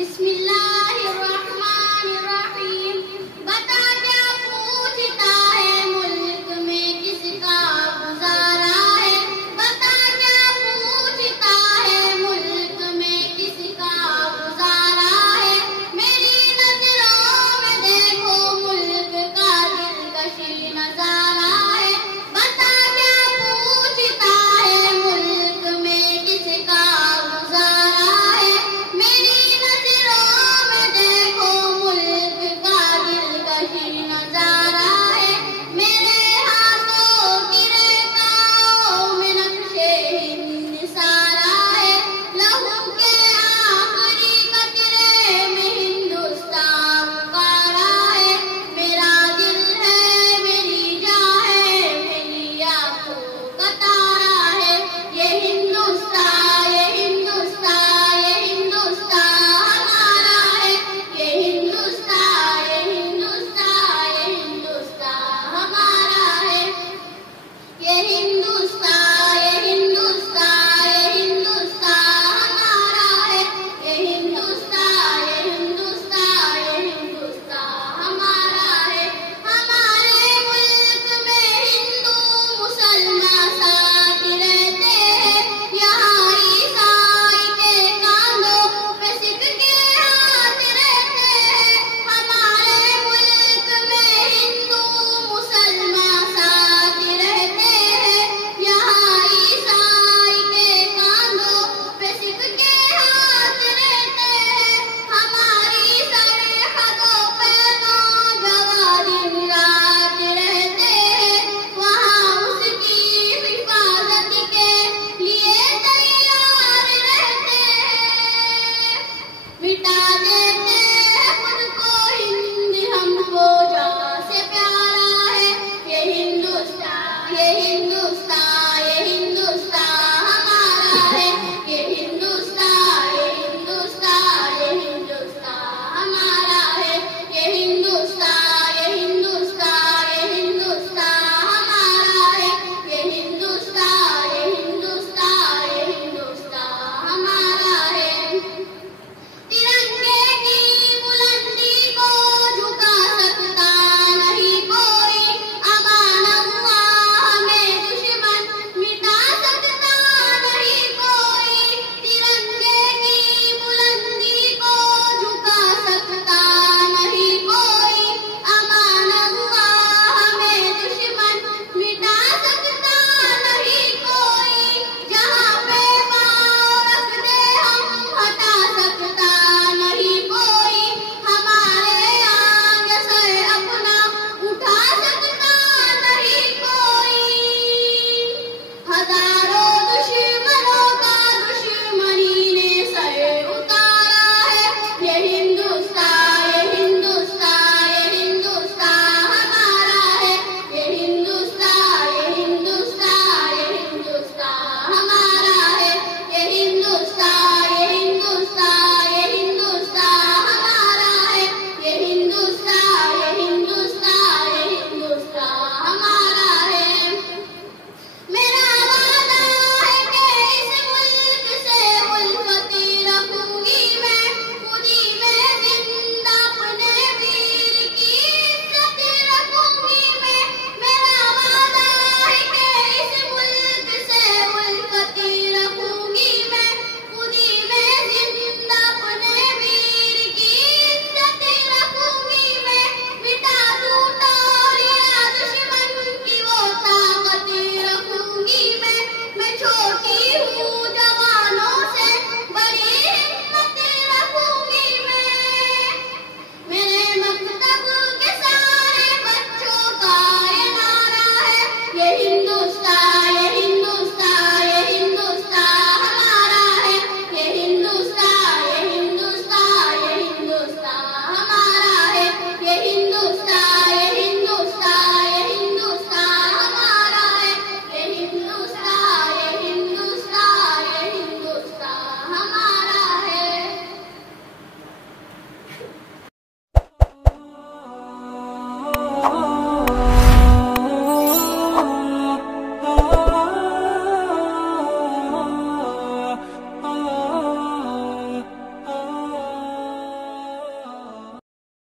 बिस्मिल्लाहिर्रहमानिर्रहीम। बता क्या पूछता है मुल्क में किसका गुजारा है। बता क्या पूछता है मुल्क में किसका गुजारा है। मेरी नजरों में देखो मुल्क का दिलकशी नजारा है। बता क्या पूछता है मुल्क में किसका गुजारा है। मेरी नजरों में देखो मुल्क का दिलकशी नजारा है। मेरे हाथों की रेखाओं में नक्शे हिंद सारा है। लहू के आखिरी कतरे में हिंदुस्तान पुकारा है। मेरा दिल है मेरी जान है मेरी आंखों का तारा है। ये हिंदुस्तान ये हिंदुस्तान ये हिंदुस्तान हमारा है। ये हिंदुस्तान ये हिंदुस्तान ये हिंदुस्तान हमारा है। ये हिंदुस्तान